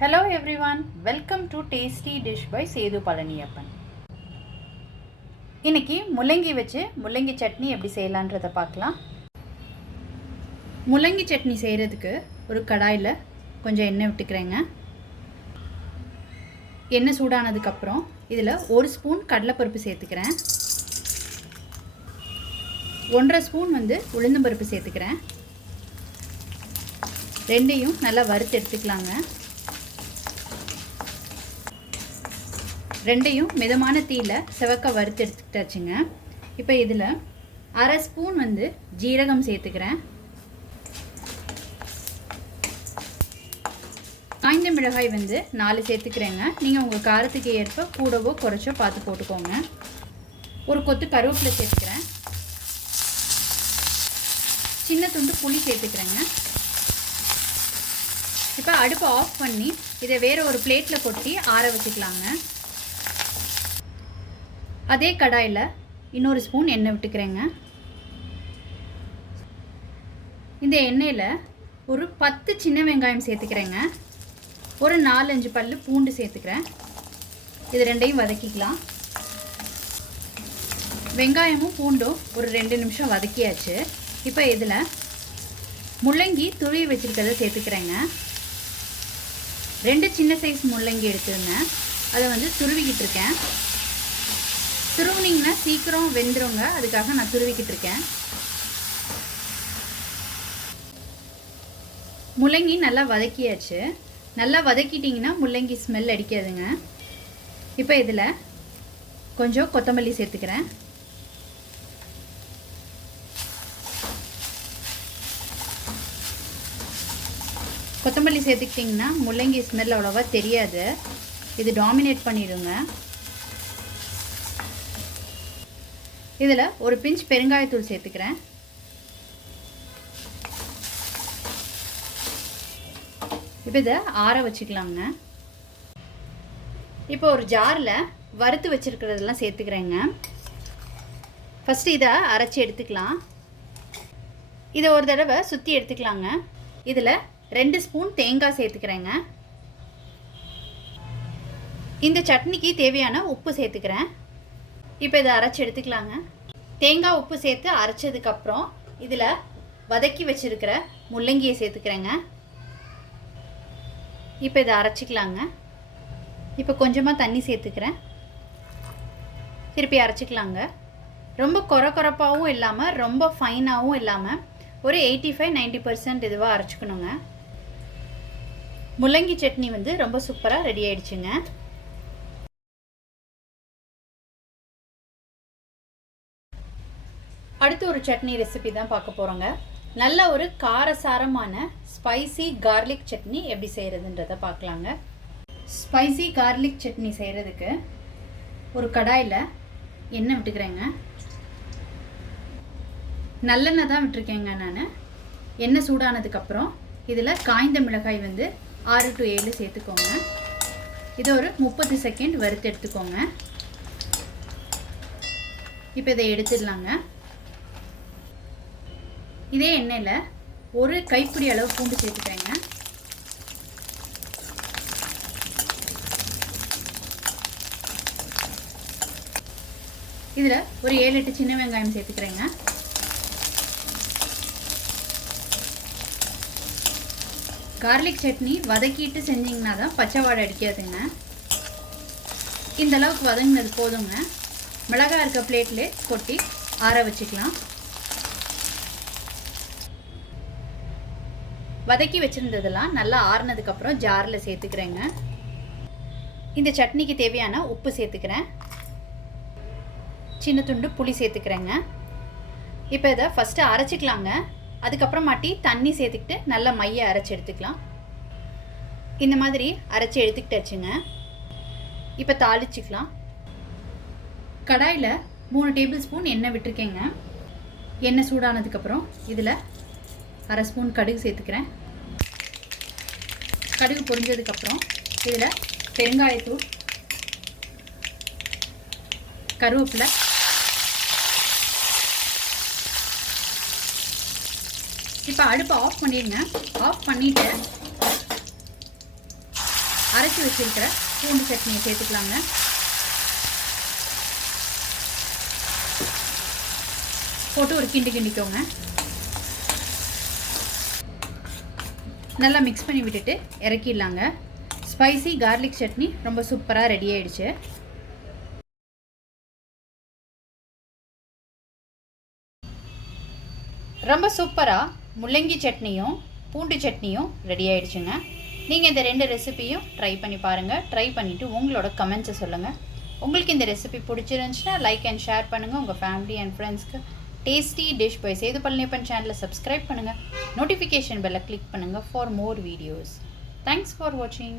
Hello everyone, welcome to Tasty Dish by Setu Palaniappan. இன்னைக்கு முள்ளங்கி வச்சு முள்ளங்கி சட்னி எப்படி செய்யலான்றதை பார்க்கலாம். முள்ளங்கி சட்னி செய்கிறதுக்கு ஒரு கடாயில் கொஞ்சம் எண்ணெய் விட்டுக்கிறேங்க. எண்ணெய் சூடானதுக்கப்புறம் இதில் 1 ஸ்பூன் கடலைப்பருப்பு சேர்த்துக்கிறேன். 1.5 ஸ்பூன் உளுந்தம்பருப்பு சேர்த்துக்கிறேன். ரெண்டையும் நல்லா வறுத்து எடுத்துக்கலாங்க. ரெண்டையும் மிதமான தீயில் செவக்க வறுத்து எடுத்துக்கிட்டாச்சுங்க. இப்போ இதில் 1/2 ஸ்பூன் ஜீரகம் சேர்த்துக்கிறேன். காய்ந்த மிளகாய் 4 சேர்த்துக்கிறேங்க. நீங்கள் உங்கள் காரத்துக்கு ஏற்ப கூடவோ குறைச்சோ பார்த்து போட்டுக்கோங்க. ஒரு கொத்து கருவேப்பிலை சேர்த்துக்கிறேன். சின்ன துண்டு புளி சேர்த்துக்கிறேங்க. இப்போ அடுப்பை ஆஃப் பண்ணி இதை வேறு ஒரு பிளேட்டில் கொட்டி ஆற வச்சுக்கலாங்க. அதே கடாயில் இன்னொரு ஸ்பூன் எண்ணெய் விட்டுக்கிறேங்க. இந்த எண்ணெயில் ஒரு 10 சின்ன வெங்காயம் சேர்த்துக்கிறேங்க. ஒரு 4-5 பல்லு பூண்டு சேர்த்துக்கிறேன். இது ரெண்டையும் வதக்கிக்கலாம். வெங்காயமும் பூண்டும் ஒரு 2 நிமிஷம் வதக்கியாச்சு. இப்போ இதில் முள்ளங்கி துருவி வச்சுருக்கிறத சேர்த்துக்கிறேங்க. 2 சின்ன சைஸ் முள்ளங்கி எடுத்துருங்க. அதை துருவிக்கிட்டு இருக்கேன். துருவினிங்கன்னா சீக்கிரம் வெந்துருங்க, அதுக்காக நான் துருவிக்கிட்டு இருக்கேன். முள்ளங்கி நல்லா வதக்கியாச்சு. நல்லா வதக்கிட்டிங்கன்னா முள்ளங்கி ஸ்மெல் அடிக்காதுங்க. இப்போ இதில் கொஞ்சம் கொத்தமல்லி சேர்த்துக்கிறேன். கொத்தமல்லி சேர்த்துக்கிட்டிங்கன்னா முள்ளங்கி ஸ்மெல் அவ்வளோவா தெரியாது. இது டாமினேட் பண்ணிடுங்க. இதில் ஒரு பிஞ்ச் பெருங்காயத்தூள் சேர்த்துக்கிறேன். இப்போ இதை ஆற வச்சுக்கலாங்க. இப்போ ஒரு ஜாரில் வறுத்து வச்சுருக்கிறதெல்லாம் சேர்த்துக்கிறேங்க. ஃபஸ்ட்டு இதை அரைச்சி எடுத்துக்கலாம். இதை ஒரு தடவை சுற்றி எடுத்துக்கலாங்க. இதில் 2 ஸ்பூன் தேங்காய் சேர்த்துக்கிறேங்க. இந்த சட்னிக்கு தேவையான உப்பு சேர்த்துக்கிறேன். இப்போ இதை அரைச்சி எடுத்துக்கலாங்க. தேங்காய் உப்பு சேர்த்து அரைச்சதுக்கப்புறம் இதில் வதக்கி வச்சுருக்கிற முள்ளங்கியை சேர்த்துக்கிறேங்க. இப்போ இதை அரைச்சிக்கலாங்க. இப்போ கொஞ்சமாக தண்ணி சேர்த்துக்கிறேன். திருப்பி அரைச்சிக்கலாங்க. ரொம்ப கொரப்பாகவும் இல்லாமல் ரொம்ப ஃபைனாகவும் இல்லாமல் ஒரு 85-90% இதுவாக அரைச்சிக்கணுங்க. முள்ளங்கி சட்னி ரொம்ப சூப்பராக ரெடி ஆயிடுச்சுங்க. அடுத்து ஒரு சட்னி ரெசிபி தான் பார்க்க போகிறோங்க. நல்ல ஒரு காரசாரமான ஸ்பைசி கார்லிக் சட்னி எப்படி செய்கிறதுன்றதை பார்க்கலாங்க. ஸ்பைசி கார்லிக் சட்னி செய்கிறதுக்கு ஒரு கடாயில் எண்ணெய் விட்டுக்கிறேங்க. நல்லெண்ணெய் தான் விட்டுருக்கேங்க நான். எண்ணெய் சூடானதுக்கப்புறம் இதில் காய்ந்த மிளகாய் 6 to 7 சேர்த்துக்கோங்க. இதை ஒரு 30 செகண்ட் வறுத்து எடுத்துக்கோங்க. இப்போ இதை எடுத்துடலாங்க. இதே எண்ணெயில் ஒரு கைப்பிடி அளவு பூண்டு சேர்த்துக்கிறேங்க. இதில் ஒரு 7-8 சின்ன வெங்காயம் சேர்த்துக்கிறேங்க. கார்லிக் சட்னி வதக்கிட்டு செஞ்சிங்கன்னா தான் பச்சை வாடை அடிக்காதுங்க. இந்த அளவுக்கு வதங்கினது போதுங்க. மிளகாய் இருக்க பிளேட்லேயே கொட்டி ஆற வச்சுக்கலாம். வதக்கி வச்சுருந்ததெல்லாம் நல்லா ஆறுனதுக்கப்புறம் ஜாரில் சேர்த்துக்கிறேங்க. இந்த சட்னிக்கு தேவையான உப்பு சேர்த்துக்கிறேன். சின்ன துண்டு புளி சேர்த்துக்கிறேங்க. இப்போ இதை ஃபஸ்ட்டு அரைச்சிக்கலாங்க. அதுக்கப்புறமாட்டி தண்ணி சேர்த்துக்கிட்டு நல்லா மைய அரைச்சி எடுத்துக்கலாம். இந்த மாதிரி அரைச்சி எடுத்துக்கிட்டாச்சுங்க. இப்போ தாளிச்சிக்கலாம். கடாயில் 3 டேபிள் ஸ்பூன் எண்ணெய் விட்டுருக்கேங்க. எண்ணெய் சூடானதுக்கப்புறம் இதில் 1/2 ஸ்பூன் கடுகு சேர்த்துக்கிறேன். கடுகு பொரிஞ்சதுக்கப்புறம் இதில் பெருங்காயத்தூள், கருவேப்பிலை, இப்போ அடுப்பை ஆஃப் பண்ணிடுங்க. ஆஃப் பண்ணிவிட்டு அரைச்சி வச்சிருக்கிற பூண்டு சட்னியை சேர்த்துக்கலாங்க. போட்டு ஒரு கிண்டிக்கோங்க. நல்லா மிக்ஸ் பண்ணி விட்டுட்டு இறக்கிடலாங்க. ஸ்பைசி கார்லிக் சட்னி ரொம்ப சூப்பராக ரெடி ஆயிடுச்சு. ரொம்ப சூப்பராக முள்ளங்கி சட்னியும் பூண்டு சட்னியும் ரெடி ஆயிடுச்சுங்க. நீங்கள் இந்த 2 ரெசிபியும் ட்ரை பண்ணி பாருங்கள். ட்ரை பண்ணிவிட்டு உங்களோட கமெண்ட்ஸை சொல்லுங்கள். உங்களுக்கு இந்த ரெசிபி பிடிச்சிருந்துச்சுன்னா லைக் அண்ட் ஷேர் பண்ணுங்கள். உங்கள் ஃபேமிலி அண்ட் ஃப்ரெண்ட்ஸ்க்கு tasty dish by Sethu Palaniappan சேனலை சப்ஸ்கிரைப் பண்ணுங்கள். நோட்டிஃபிகேஷன் பெல்லை கிளிக் பண்ணுங்கள் for more videos. Thanks for வாட்சிங்.